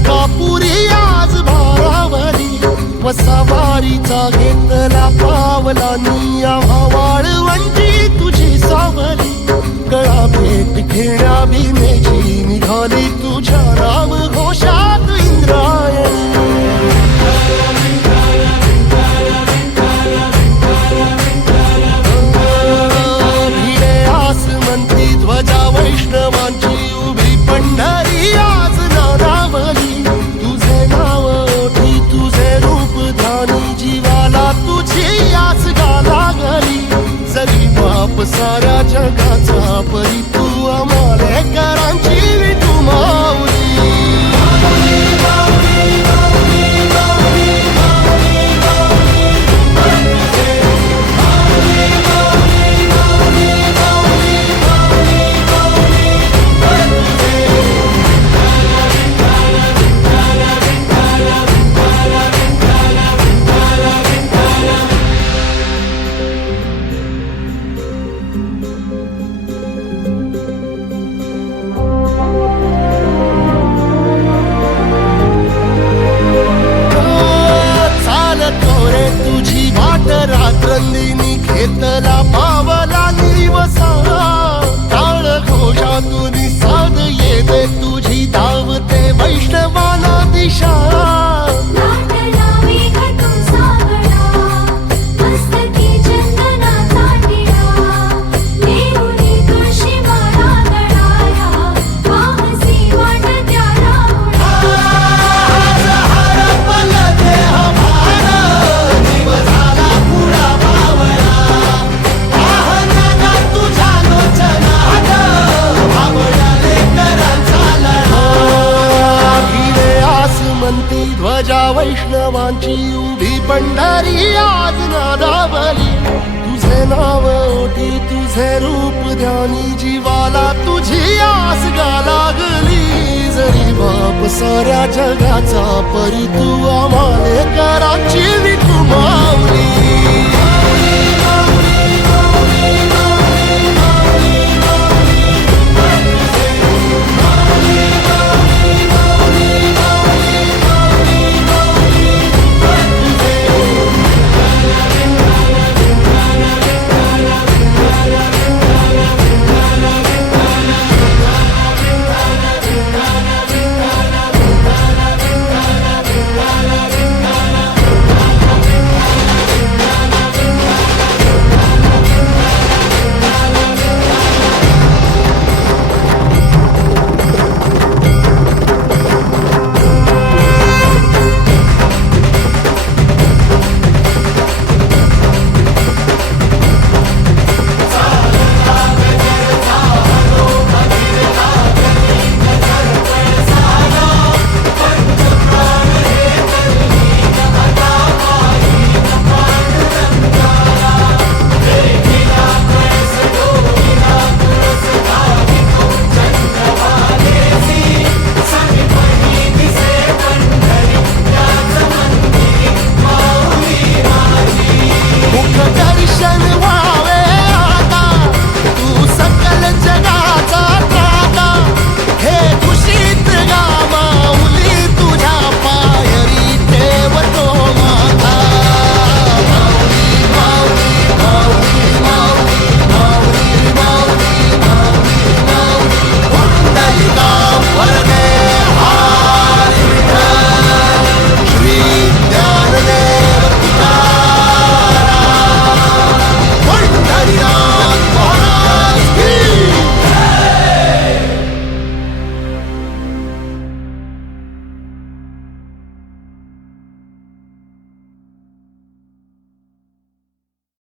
तुळगापुरी आज भारावरी वसावारीचा घेतला पावला निया वाळवंटी तुझी सावली गळा भेट घेण्या भीमेची निघाली तुझ्या राम घोषात इंद्रायणी ध्वजा वैष्णवांची उभी पंढरी आज नारावली तुझे नाव ओठी तुझे रूप ध्यानी जीवाला तुझी आस गाला गली जरी बाप साऱ्या जगाचा परी तू आमालेकरांची विठू माऊली रात्रंदिनी घेतला पावला निवसा काळ घोषातून साध येते तुझी धावते वैष्णवाला दिशा ध्वजा वैष्णवांची उभी पंढरी आज नादावली तुझे नाव ओठी तुझे रूप ध्यानी जीवाला तुझी आस गाला गली जरी बाप साऱ्या जगाचा परी तू आमालेकरांची विठू माऊली